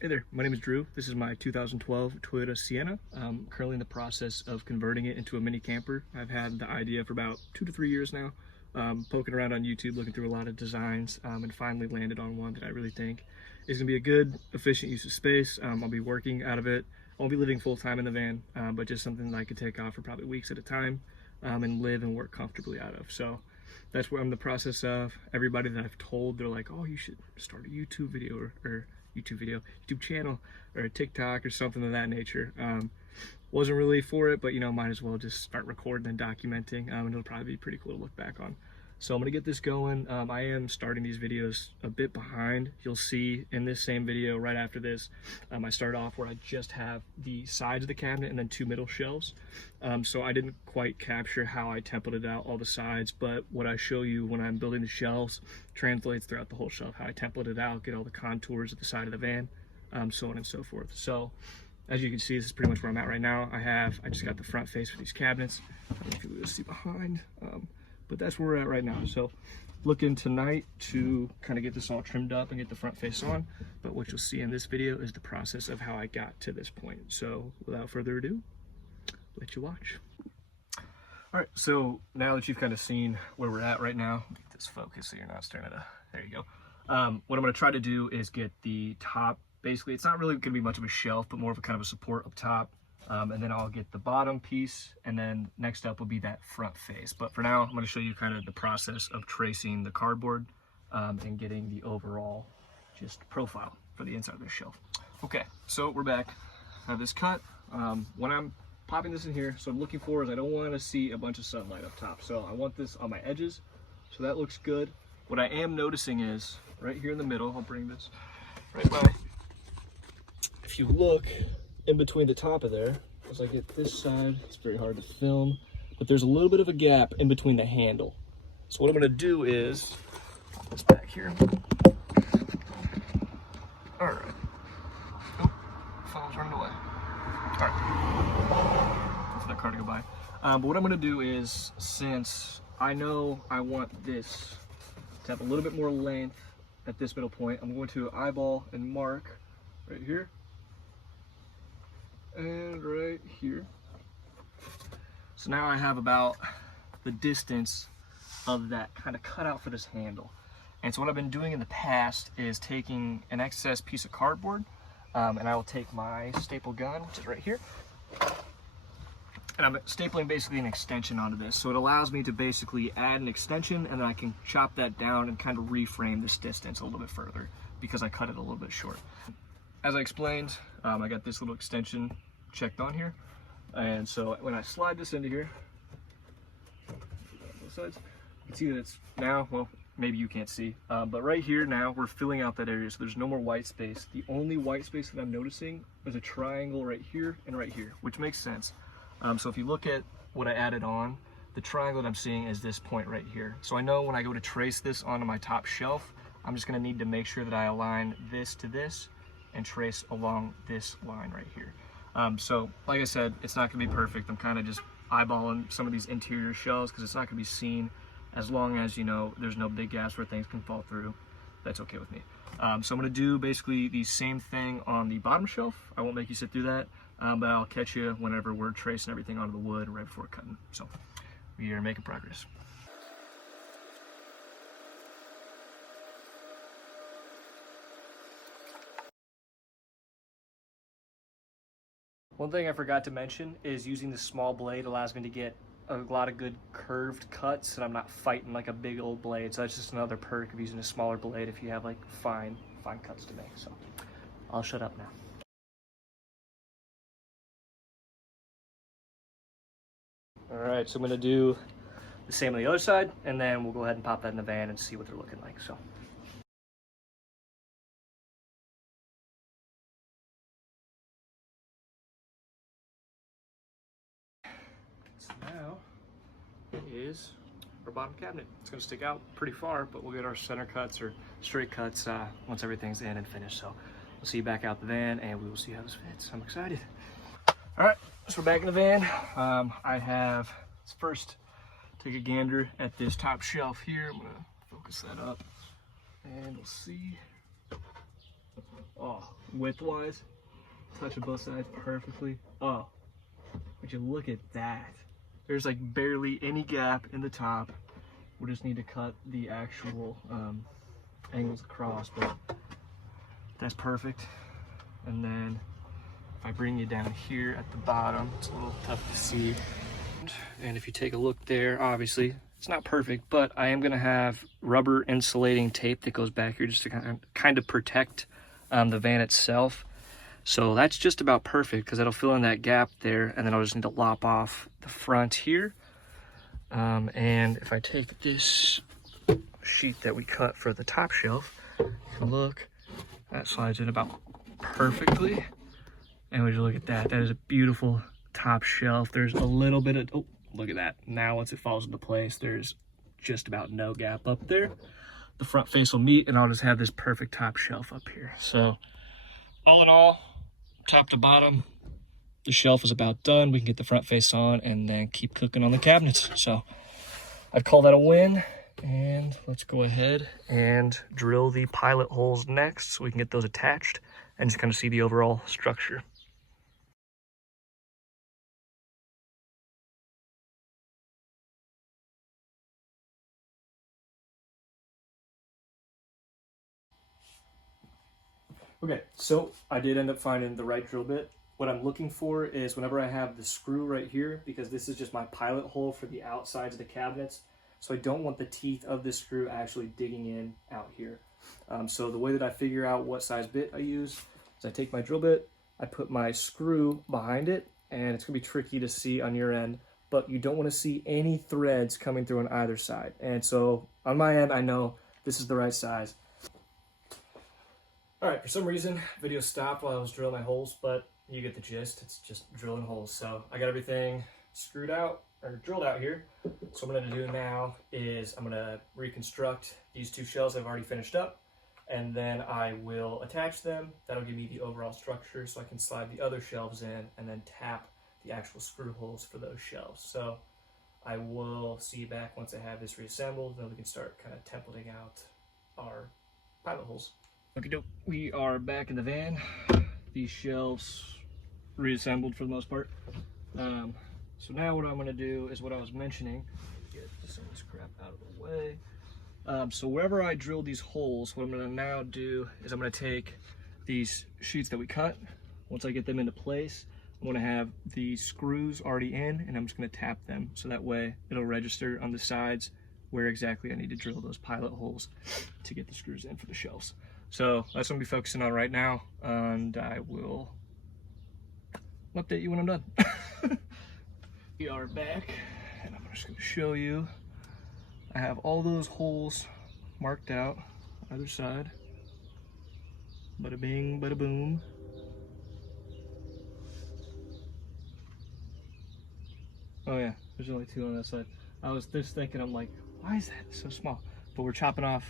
Hey there, my name is Drew. This is my 2012 Toyota Sienna. I'm currently in the process of converting it into a mini camper. I've had the idea for about 2 to 3 years now, poking around on YouTube, looking through a lot of designs, and finally landed on one that I really think is going to be a good, efficient use of space. I'll be working out of it. I won't be living full-time in the van, but just something that I could take off for probably weeks at a time and live and work comfortably out of. So that's what I'm in the process of. Everybody that I've told, they're like, oh, you should start a YouTube video or YouTube channel or a TikTok or something of that nature. Wasn't really for it, but might as well just start recording and documenting, and it'll probably be pretty cool to look back on. So I'm gonna get this going. I am starting these videos a bit behind. You'll see in this same video right after this, I started off where I just have the sides of the cabinet and then 2 middle shelves. So I didn't quite capture how I templated out all the sides, but what I show you when I'm building the shelves translates throughout the whole shelf, how I templated it out, get all the contours of the side of the van, so on and so forth. So as you can see, this is pretty much where I'm at right now. I just got the front face for these cabinets. I don't know if you'll see behind, but that's where we're at right now. So looking tonight to kind of get this all trimmed up and get the front face on. But what you'll see in this video is the process of how I got to this point. So without further ado, let you watch. All right, so now that you've kind of seen where we're at right now, get this focus so you're not staring at there you go. What I'm gonna try to do is get the top, basically it's not really gonna be much of a shelf, but more of a kind of a support up top. And then I'll get the bottom piece, and then next up will be that front face. But for now, I'm going to show you kind of the process of tracing the cardboard and getting the overall just profile for the inside of this shelf. Okay, so we're back. I have this cut. When I'm popping this in here, so I'm looking for is I don't want to see a bunch of sunlight up top. So I want this on my edges, so that looks good. What I am noticing is right here in the middle, I'll bring this right by. If you look in between the top of there, as I get this side, it's very hard to film, but there's a little bit of a gap in between the handle. So what I'm gonna do is, put this back here. All right. Oh, phone's running away. All right. Wait for that car to go by. But what I'm gonna do is, since I know I want this to have a little bit more length at this middle point, I'm going to eyeball and mark right here. And right here. So now I have about the distance of that kind of cutout for this handle. And so what I've been doing in the past is taking an excess piece of cardboard, and I will take my staple gun, which is right here, and I'm stapling basically an extension onto this. So it allows me to basically add an extension, and then I can chop that down and kind of reframe this distance a little bit further because I cut it a little bit short. As I explained, I got this little extension checked on here, and so when I slide this into here, both sides, you can see that it's now, well, maybe you can't see, but right here now we're filling out that area, so there's no more white space. The only white space that I'm noticing is a triangle right here and right here, which makes sense. So if you look at what I added on, the triangle that I'm seeing is this point right here. So I know when I go to trace this onto my top shelf, I'm just going to need to make sure that I align this to this and trace along this line right here. So like I said, it's not gonna be perfect. I'm kind of just eyeballing some of these interior shelves because it's not gonna be seen, as long as there's no big gaps where things can fall through. That's okay with me. So I'm gonna do basically the same thing on the bottom shelf. I won't make you sit through that, but I'll catch you whenever we're tracing everything onto the wood right before cutting. So we are making progress. One thing I forgot to mention is using the small blade allows me to get a lot of good curved cuts, and I'm not fighting like a big old blade. So that's just another perk of using a smaller blade if you have like fine cuts to make. So I'll shut up now. All right, so I'm gonna do the same on the other side, and then we'll go ahead and pop that in the van and see what they're looking like. So. So now is our bottom cabinet. It's gonna stick out pretty far, but we'll get our center cuts or straight cuts once everything's in and finished. So we'll see you back out the van, and we will see how this fits. I'm excited. All right, so we're back in the van. Let's first take a gander at this top shelf here. I'm gonna focus that up, and we'll see. Oh, width-wise, touching both sides perfectly. Oh, would you look at that? There's like barely any gap in the top. We just need to cut the actual angles across, but that's perfect. And then if I bring you down here at the bottom, it's a little tough to see. And if you take a look there, obviously it's not perfect, but I am gonna have rubber insulating tape that goes back here just to kind of protect the van itself. So that's just about perfect because it'll fill in that gap there, and then I'll just need to lop off the front here. And if I take this sheet that we cut for the top shelf, you can look, that slides in about perfectly. And would you look at that? That is a beautiful top shelf. There's a little bit of, oh, look at that. Now once it falls into place, there's just about no gap up there. The front face will meet, and I'll just have this perfect top shelf up here. So all in all, top to bottom, the shelf is about done. We can get the front face on and then keep cooking on the cabinets. So I'd call that a win. And let's go ahead and drill the pilot holes next so we can get those attached and just kind of see the overall structure. Okay, so I did end up finding the right drill bit. What I'm looking for is whenever I have the screw right here, because this is just my pilot hole for the outsides of the cabinets, so I don't want the teeth of this screw actually digging in out here. So the way that I figure out what size bit I use is I take my drill bit, I put my screw behind it, and it's gonna be tricky to see on your end, but you don't wanna see any threads coming through on either side. And so on my end, I know this is the right size. All right, for some reason, video stopped while I was drilling my holes, but you get the gist. It's just drilling holes. So I got everything screwed out, or drilled out here. So what I'm gonna do now is I'm gonna reconstruct these two shelves I've already finished up, and then I will attach them. That'll give me the overall structure so I can slide the other shelves in and then tap the actual screw holes for those shelves. So I will see you back once I have this reassembled, and then we can start kind of templating out our pilot holes. Okay, we are back in the van. These shelves reassembled for the most part. So now what I'm going to do is what I was mentioning. Get some of this crap out of the way. So wherever I drill these holes, what I'm going to now do is I'm going to take these sheets that we cut. Once I get them into place, I'm going to have the screws already in, and I'm just going to tap them so that way it'll register on the sides where exactly I need to drill those pilot holes to get the screws in for the shelves. So that's what I'm gonna be focusing on right now, and I will update you when I'm done. We are back, and I'm just gonna show you. I have all those holes marked out, either side. Bada bing, bada boom. Oh yeah, there's only two on that side. I was just thinking, I'm like, why is that so small? But we're chopping off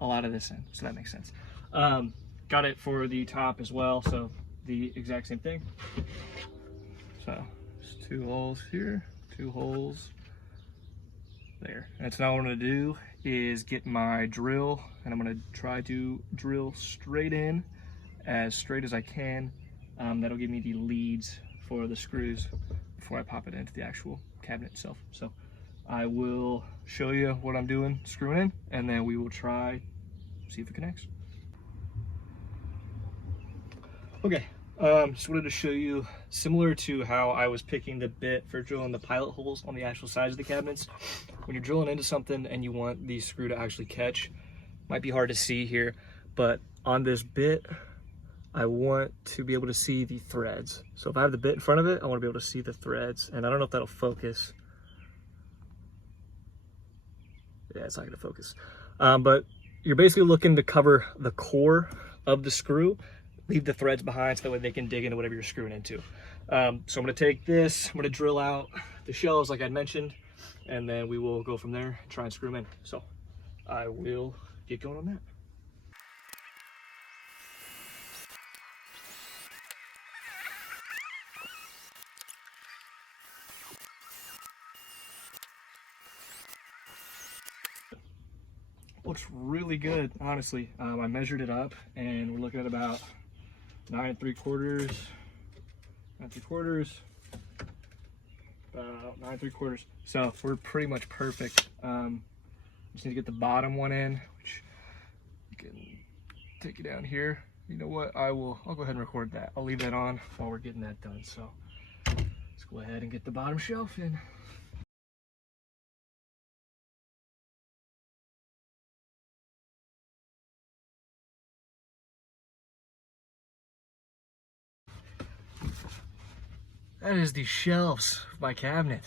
a lot of this end, so that makes sense. Got it for the top as well, so the exact same thing. So just two holes here, two holes there. And so now what I'm gonna do is get my drill, and I'm gonna try to drill straight in, as straight as I can. That'll give me the leads for the screws before I pop it into the actual cabinet itself. So I will show you what I'm doing, screwing in, and then we will try, see if it connects. Okay, just wanted to show you, similar to how I was picking the bit for drilling the pilot holes on the actual sides of the cabinets. When you're drilling into something and you want the screw to actually catch, might be hard to see here, but on this bit, I want to be able to see the threads. So if I have the bit in front of it, I want to be able to see the threads, and I don't know if that'll focus. Yeah, it's not gonna focus. But you're basically looking to cover the core of the screw, leave the threads behind so that way they can dig into whatever you're screwing into. So I'm gonna take this, I'm gonna drill out the shelves like I mentioned, and then we will go from there and try and screw them in. So I will get going on that. Looks really good, honestly. I measured it up, and we're looking at about 9 3/4, 9 3/4, about 9 3/4. So we're pretty much perfect. Just need to get the bottom one in, which you can take it down here. You know what? I'll go ahead and record that. I'll leave that on while we're getting that done. So let's go ahead and get the bottom shelf in. That is the shelves of my cabinet,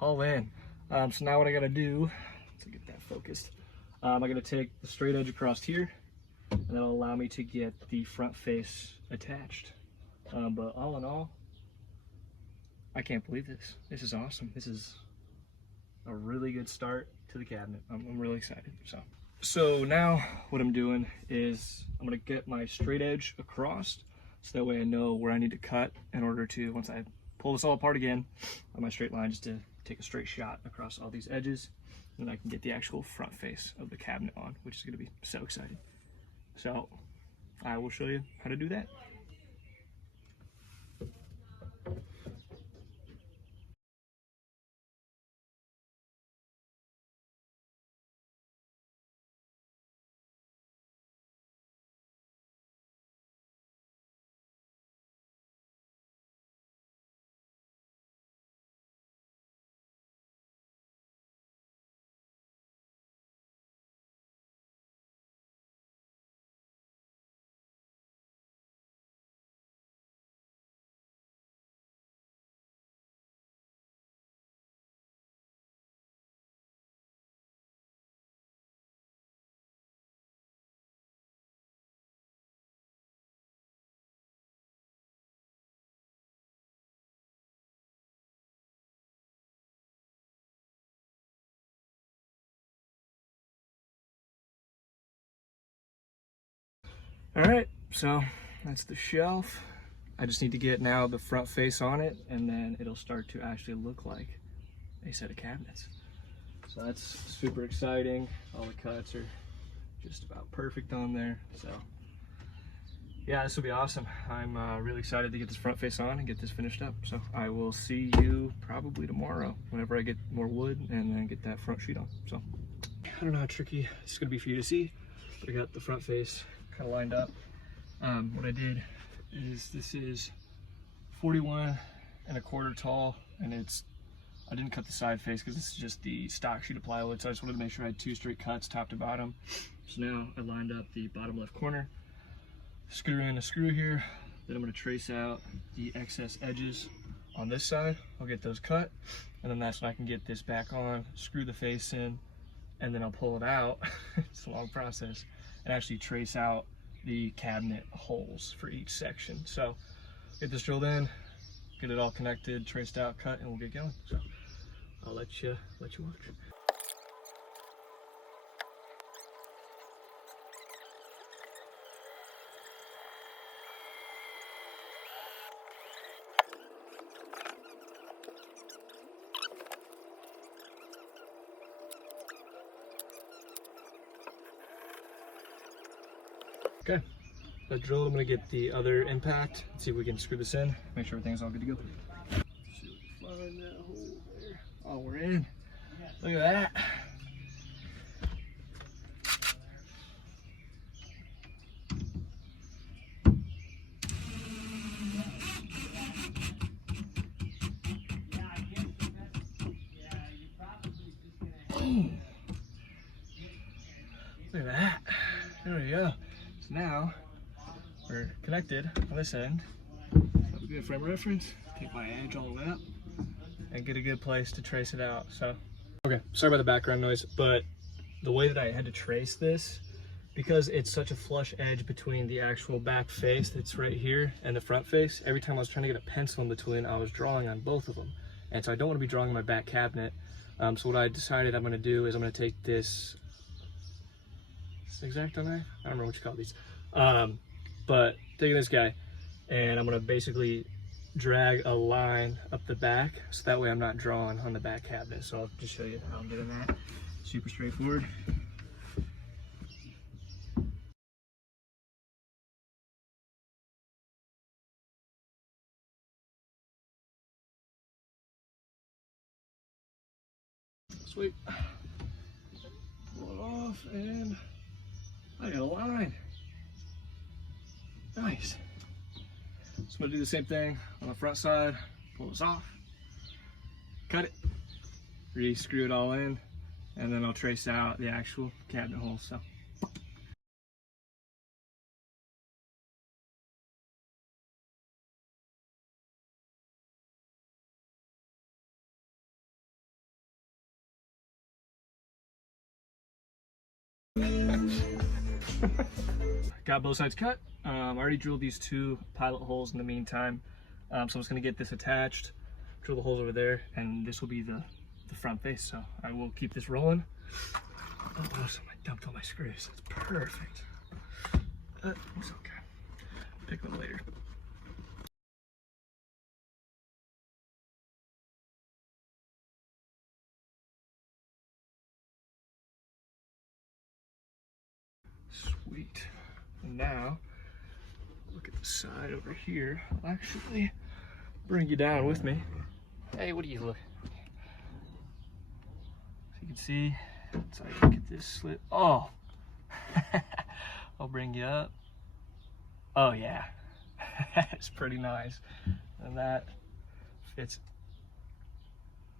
all in. So now what I gotta do to get that focused, I gotta take the straight edge across here, and that'll allow me to get the front face attached. But all in all, I can't believe this. This is awesome. This is a really good start to the cabinet. I'm really excited. So now what I'm doing is I'm gonna get my straight edge across, so that way I know where I need to cut in order to, once I pull this all apart again on my straight line, just to take a straight shot across all these edges, and then I can get the actual front face of the cabinet on, which is gonna be so exciting. So I will show you how to do that. All right, so that's the shelf. I just need to get now the front face on it, and then it'll start to actually look like a set of cabinets. So that's super exciting. All the cuts are just about perfect on there. So yeah, this will be awesome. I'm really excited to get this front face on and get this finished up. So I will see you probably tomorrow whenever I get more wood and then get that front sheet on. So I don't know how tricky it's gonna be for you to see, but I got the front face kind of lined up. What I did is, this is 41 1/4 tall, and I didn't cut the side face because this is just the stock sheet of plywood, so I just wanted to make sure I had 2 straight cuts top to bottom. So now I lined up the bottom left corner, screw in a screw here, then I'm going to trace out the excess edges on this side. I'll get those cut, and then that's when I can get this back on, screw the face in, and then I'll pull it out. It's a long process, and actually trace out the cabinet holes for each section. So get this drilled in, get it all connected, traced out, cut, and we'll get going. So I'll let you watch. Okay, that drilled. I'm gonna get the other impact, see if we can screw this in, make sure everything's all good to go. See if we can find that hole there. Oh, we're in. Look at that. Boom. Look at that. There we go. So now we're connected on this end. Have a good frame of reference. Take my edge all the way up and get a good place to trace it out. So, okay, sorry about the background noise, but the way that I had to trace this, because it's such a flush edge between the actual back face that's right here and the front face, every time I was trying to get a pencil in between, I was drawing on both of them. And so I don't want to be drawing on my back cabinet. So what I decided I'm going to do is I'm going to take this X-Acto knife? I don't remember what you call these. But taking this guy, and I'm going to basically drag a line up the back, so that way I'm not drawing on the back cabinet. So I'll just show you how I'm doing that. Super straightforward. Sweet. Pull it off, and I got a line. Nice. So I'm gonna do the same thing on the front side. Pull this off, cut it, re-screw it all in, and then I'll trace out the actual cabinet hole. So. Got both sides cut. I already drilled these 2 pilot holes in the meantime. So I'm just gonna get this attached, drill the holes over there, and this will be the front face. So I will keep this rolling. Oh, so I dumped all my screws. That's perfect. It's okay. Pick them later. Sweet. And now, look at the side over here. I'll actually bring you down with me. Hey, what do you look? So you can see, so I get this slit. Oh, I'll bring you up. Oh yeah, it's pretty nice. And that fits.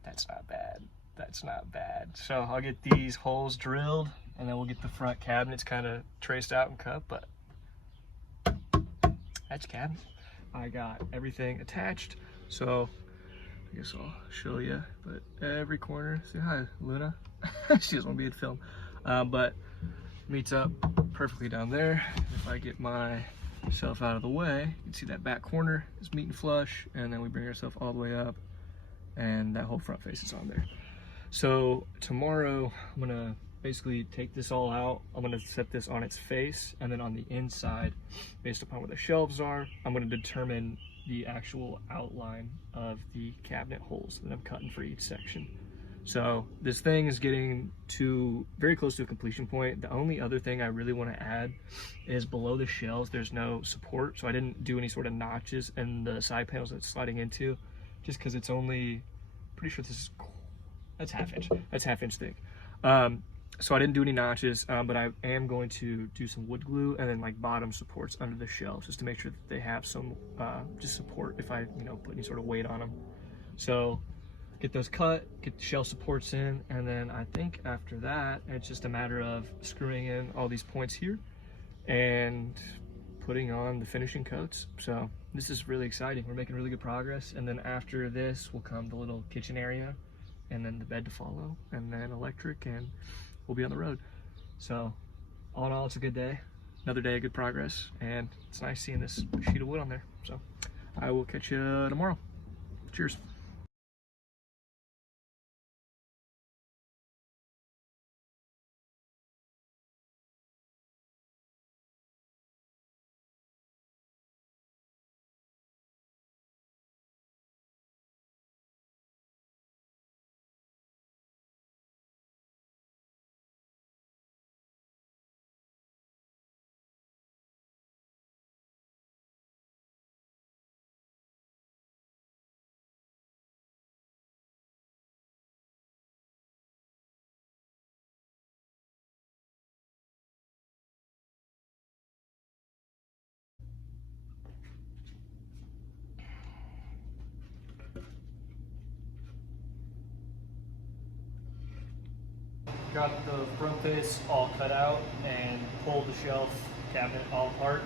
That's not bad. That's not bad. So I'll get these holes drilled, and then we'll get the front cabinets kind of traced out and cut, but that's cabinet. I got everything attached, so I guess I'll show you. But every corner, say hi, Luna. She doesn't want to be in film, but meets up perfectly down there. If I get myself out of the way, you can see that back corner is meeting flush, and then we bring ourselves all the way up, and that whole front face is on there. So tomorrow I'm gonna basically take this all out. I'm gonna set this on its face, and then on the inside, based upon where the shelves are, I'm gonna determine the actual outline of the cabinet holes that I'm cutting for each section. So this thing is getting to very close to a completion point. The only other thing I really want to add is below the shelves, there's no support. So I didn't do any sort of notches in the side panels that it's sliding into, just because it's only, pretty sure this is, that's half inch thick. So I didn't do any notches, but I am going to do some wood glue and then like bottom supports under the shelves, just to make sure that they have some just support if I put any sort of weight on them. So get those cut, get the shelf supports in, and then I think after that it's just a matter of screwing in all these points here and putting on the finishing coats. So this is really exciting. We're making really good progress, and then after this will come the little kitchen area, and then the bed to follow, and then electric, and we'll be on the road. So all in all, it's a good day, another day of good progress, and it's nice seeing this sheet of wood on there. So I will catch you tomorrow. Cheers. Got the front face all cut out and pulled the shelf cabinet all apart.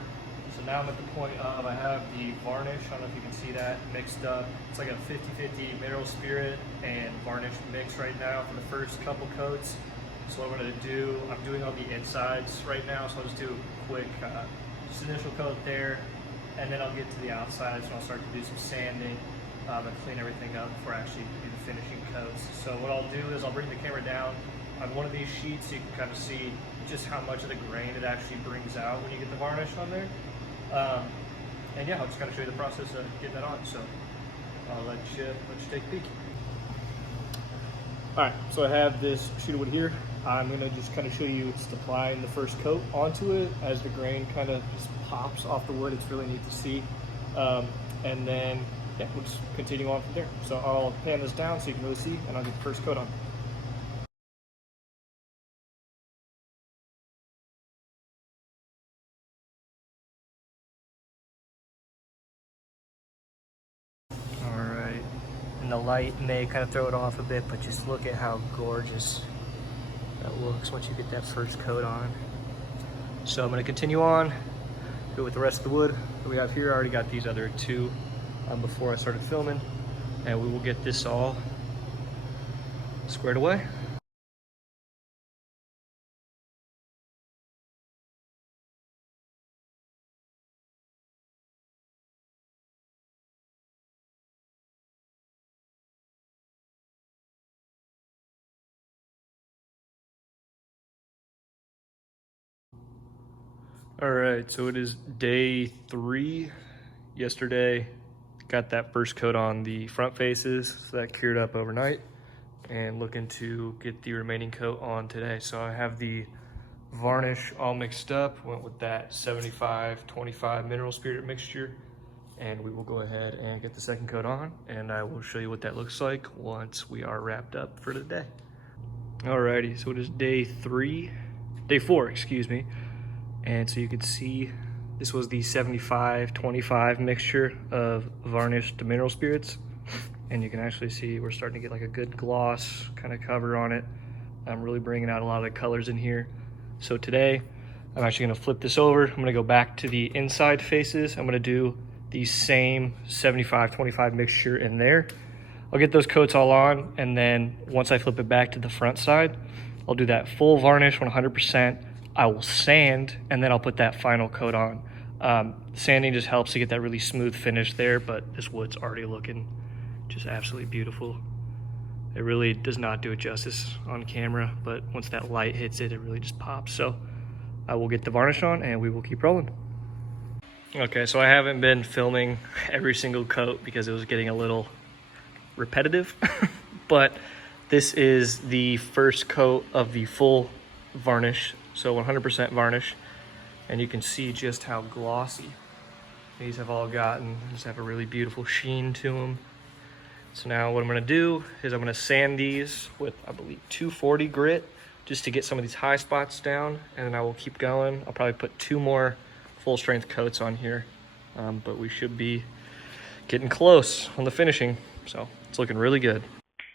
So now I'm at the point of, I have the varnish, I don't know if you can see that, mixed up. It's like a 50-50 mineral spirit and varnish mix right now for the first couple coats. So what I'm gonna do, I'm doing all the insides right now, so I'll just do a quick just initial coat there, and then I'll get to the outsides and I'll start to do some sanding and clean everything up before I actually do the finishing coats. So what I'll do is I'll bring the camera down on one of these sheets so you can kind of see just how much of the grain it actually brings out when you get the varnish on there. And yeah, I'll just kind of show you the process of getting that on. So I'll let you take a peek. All right, so I have this sheet of wood here. I'm gonna just kind of show you just applying the first coat onto it as the grain kind of just pops off the wood. It's really neat to see. And then, yeah, we'll just continue on from there. So I'll pan this down so you can really see, and I'll get the first coat on. the light may kind of throw it off a bit, but just look at how gorgeous that looks once you get that first coat on. So I'm going to continue on, go with the rest of the wood that we have here. I already got these other two before I started filming, and we will get this all squared away. All right, so it is day 3. Yesterday, got that first coat on the front faces, so that cured up overnight, and looking to get the remaining coat on today. So I have the varnish all mixed up, went with that 75-25 mineral spirit mixture, and we will go ahead and get the second coat on, and I will show you what that looks like once we are wrapped up for the day. Alrighty, so it is day 4, excuse me. And so you can see this was the 75-25 mixture of varnish to mineral spirits. And you can actually see we're starting to get like a good gloss kind of cover on it. I'm really bringing out a lot of the colors in here. So today, I'm actually gonna flip this over. I'm gonna go back to the inside faces. I'm gonna do the same 75-25 mixture in there. I'll get those coats all on, and then once I flip it back to the front side, I'll do that full varnish 100%. I will sand, and then I'll put that final coat on. Sanding just helps to get that really smooth finish there, but this wood's already looking just absolutely beautiful. It really does not do it justice on camera, but once that light hits it, it really just pops. So I will get the varnish on and we will keep rolling. Okay, so I haven't been filming every single coat because it was getting a little repetitive, but this is the first coat of the full varnish. So 100% varnish, and you can see just how glossy these have all gotten. Just have a really beautiful sheen to them. So now what I'm gonna do is I'm gonna sand these with, I believe, 240 grit, just to get some of these high spots down, and then I will keep going. I'll probably put 2 more full strength coats on here, but we should be getting close on the finishing. So it's looking really good.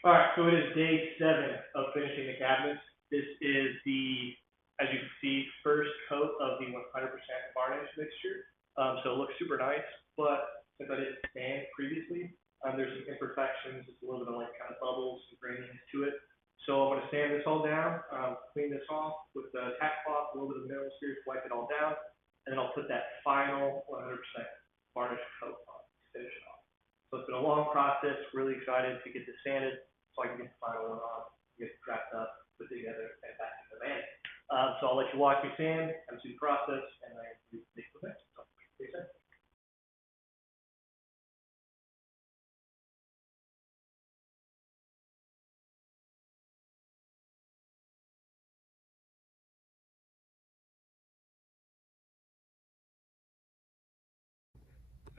All right, so it is day 7 of finishing the cabinets. This is the, as you can see, first coat of the 100% varnish mixture. So it looks super nice, but since I didn't sand previously, there's some imperfections, just a little bit of like kind of bubbles and graininess to it. So I'm going to sand this all down, clean this off with the tack cloth, a little bit of mineral spirits, wipe it all down, and then I'll put that final 100% varnish coat on to finish it off. So it's been a long process, really excited to get this sanded so I can get the final one on, get it wrapped up, put it together, and back in the van. So I'll let you watch me sand, come see the process, and then we take it from there. So, stay tuned.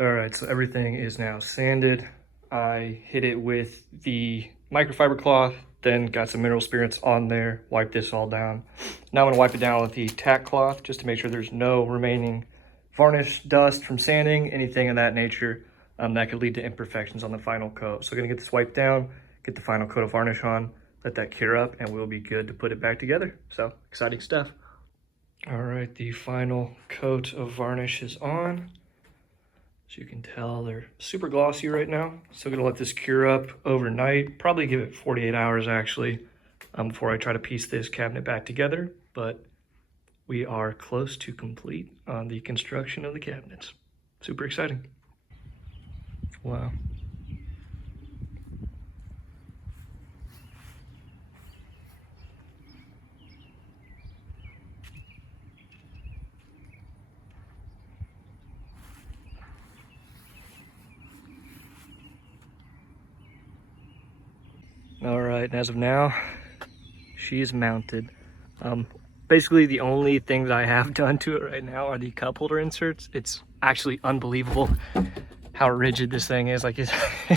All right, so everything is now sanded. I hit it with the microfiber cloth, then got some mineral spirits on there, wiped this all down. Now I'm gonna wipe it down with the tack cloth just to make sure there's no remaining varnish dust from sanding, anything of that nature that could lead to imperfections on the final coat. So I'm gonna get this wiped down, get the final coat of varnish on, let that cure up, and we'll be good to put it back together. So exciting stuff. All right, the final coat of varnish is on. As you can tell, they're super glossy right now. So I'm gonna let this cure up overnight, probably give it 48 hours actually, before I try to piece this cabinet back together. But we are close to complete on the construction of the cabinets. Super exciting. Wow. All right, and as of now, she is mounted. Basically the only things I have done to it right now are the cup holder inserts. It's actually unbelievable how rigid this thing is. Like it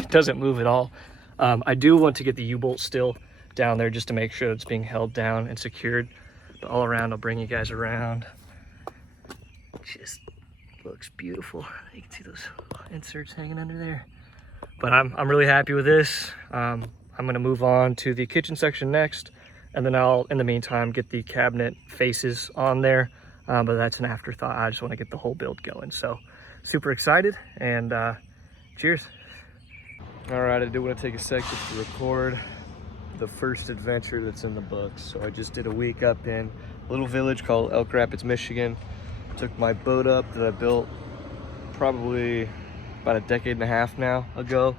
doesn't move at all. I do want to get the U-bolt still down there just to make sure it's being held down and secured. But all around, I'll bring you guys around. Just looks beautiful. You can see those inserts hanging under there. But I'm really happy with this. I'm gonna move on to the kitchen section next, and then I'll, in the meantime, get the cabinet faces on there. But that's an afterthought. I just want to get the whole build going. So super excited, and cheers. All right, I do want to take a second to record the first adventure that's in the books. So I just did a week up in a little village called Elk Rapids, Michigan. Took my boat up that I built probably about a decade and a half now ago.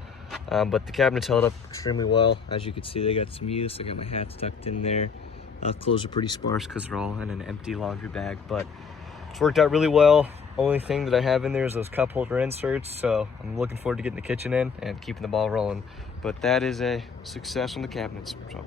But the cabinets held up extremely well. As you can see, they got some use. I got my hats tucked in there. Clothes are pretty sparse because they're all in an empty laundry bag, but it's worked out really well. Only thing that I have in there is those cup holder inserts, so I'm looking forward to getting the kitchen in and keeping the ball rolling. But that is a success on the cabinets. So.